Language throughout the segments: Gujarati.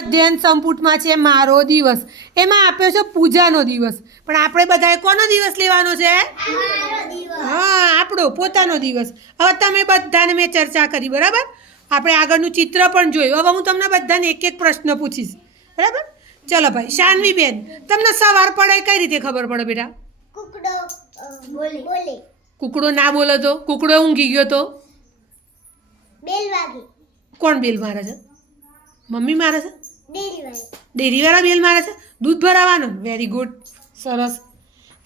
અધ્યયન સંપુટમાં છે મારો દિવસ. એમાં આપ્યો છે પૂજાનો દિવસ. પણ આપણે બધાએ કોનો દિવસ લેવાનો છે? હા આપણો પોતાનો દિવસ. હવે તમે બધાને મેં ચર્ચા કરી બરાબર? આપણે આગળનું ચિત્ર પણ જોયું. હવે હું તમને બધાને એક એક પ્રશ્ન પૂછીશ. બરાબર? ચલો ભાઈ શાનવી બેન તમને સવાર પડે કઈ રીતે ખબર પડે બેટા? કુકડો ના બોલો તો? કુકડો ઊંઘી ગયો તો? બેલ વાગી કોણ બેલ મારે છે? મમ્મી મારે છે? ડેરીવાળા બેલ મારે છે? દૂધ ભરાવાનો? વેરી ગુડ સરસ.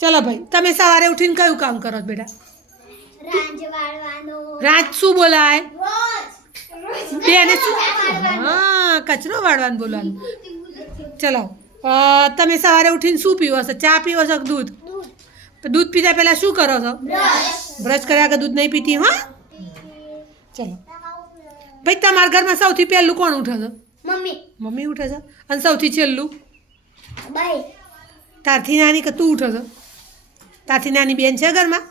ચલો ભાઈ તમે સવારે ઉઠીને કયું કામ કરો છો બેટા? રાત શું બોલાય? બેને શું? હા કચરો વાળવાનું બોલવાનું ચલો તમે સવારે ઉઠીને શું પીવો છો? ચા પીવો છો દૂધ? દૂધ. પીતા પહેલાં શું કરો છો? બ્રશ. બ્રશ કર્યા કે દૂધ નહીં પીતી હા? ચલો. ભાઈ તમારા ઘરમાં સૌથી પહેલું કોણ ઉઠે છે? મમ્મી. મમ્મી ઉઠે છે? અને સૌથી છેલ્લું? બાય તારથી નાની કે તું ઉઠો છો? તારથી નાની બેન છે ઘરમાં?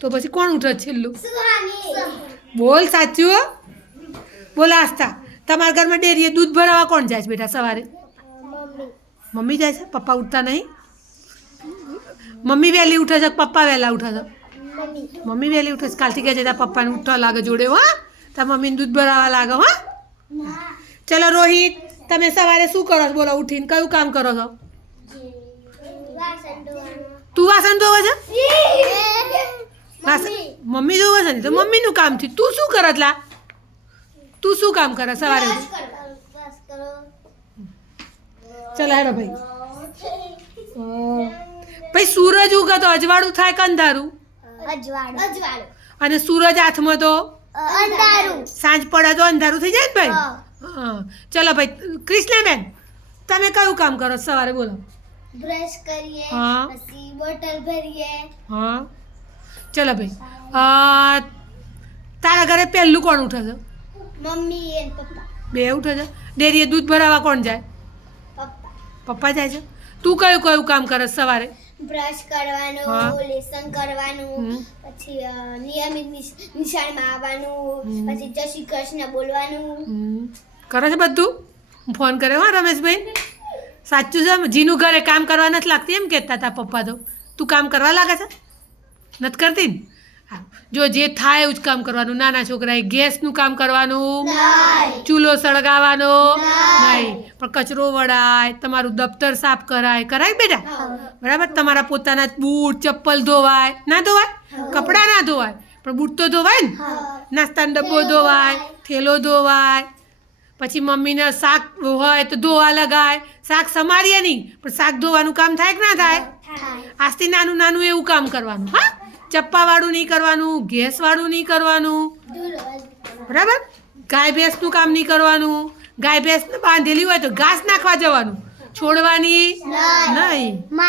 તો પછી કોણ ઉઠે છેલ્લું? બોલ સાચું? બોલ આસ્થા. તમારા ઘરમાં ડેરીએ દૂધ ભરાવા કોણ જાય છે બેટા સવારે? મમ્મી. જાય છે? પપ્પા ઉઠતા નહીં? મમ્મી વહેલી ઉઠે છે પપ્પા વહેલા ઉઠે છે? મમ્મી. વહેલી ઉઠે છે? કાલથી કહે છે પપ્પાને ઉઠવા લાગે જોડે હા? તાર મમ્મીને દૂધ ભરાવા લાગે હો? ચલો રોહિત તમે સવારે શું કરો છો? બોલો ઉઠીને કયું કામ કરો છો? તું વાસણ ધોવે છે? મમ્મી ધોવે છે ને? તો મમ્મીનું કામ થયું. તું શું કરત લા તું શું કામ કરે સવારે? કરો. ચલો હેડો ભાઈ. ભાઈ સૂરજ ઉગે તો અજવાળું થાય કે અંધારું? અને સૂરજ હાથમાં તો? અંધારું. સાંજ પડે તો અંધારું થઈ જાય ને ભાઈ? હા. ચલો ભાઈ કૃષ્ણાબેન તમે કયું કામ કરો સવારે બોલો. બ્રશ કરીએ હા. પછી બોટલ ભરીએ. હા. ચલો ભાઈ તારા ઘરે પહેલું કોણ ઉઠે છે? મમ્મી અને પપ્પા. બે ઉઠે છે? ડેરીએ દૂધ ભરાવા કોણ જાય? પપ્પા. પપ્પા જાય છે? તું કયું કયું કામ કરે સવારે? બ્રશ કરવાનું. લેસન કરવાનું પછી નિયમિત નિશાળમાં આવવાનું પછી જય શ્રી કૃષ્ણ બોલવાનું. કરે છે બધું? ફોન કર્યો હા રમેશભાઈ? સાચું છે જીનું ઘરે કામ કરવા નથી લાગતી એમ કહેતા હતા પપ્પા તો. તું કામ કરવા લાગે છે? નથી કરતી ને. જો જે થાય એવું જ કામ કરવાનું. નાના છોકરાએ ગેસનું કામ કરવાનું. ચૂલો સળગાવવાનો. નહીં. પણ કચરો વળાય તમારું દફતર સાફ કરાય. કરાય બેટા? બરાબર? તમારા પોતાના બૂટ ચપ્પલ ધોવાય. ના ધોવાય? કપડાં ના ધોવાય. પણ બૂટ તો ધોવાય ને? નાસ્તાનો ડબ્બો ધોવાય થેલો ધોવાય. પછી મમ્મીને શાક હોય તો ધોવા લગાય. શાક સમારીએ નહીં પણ શાક ધોવાનું કામ થાય કે ના થાય? આજથી નાનું નાનું એવું કામ કરવાનું હા? ચપ્પાવાળું નહીં કરવાનું ગેસવાળું નહીં કરવાનું. બરાબર? ગાય ભેંસનું કામ નહીં કરવાનું. ગાય ભેંસને બાંધેલી હોય તો ઘાસ નાખવા જવાનું. છોડવાની નહીં.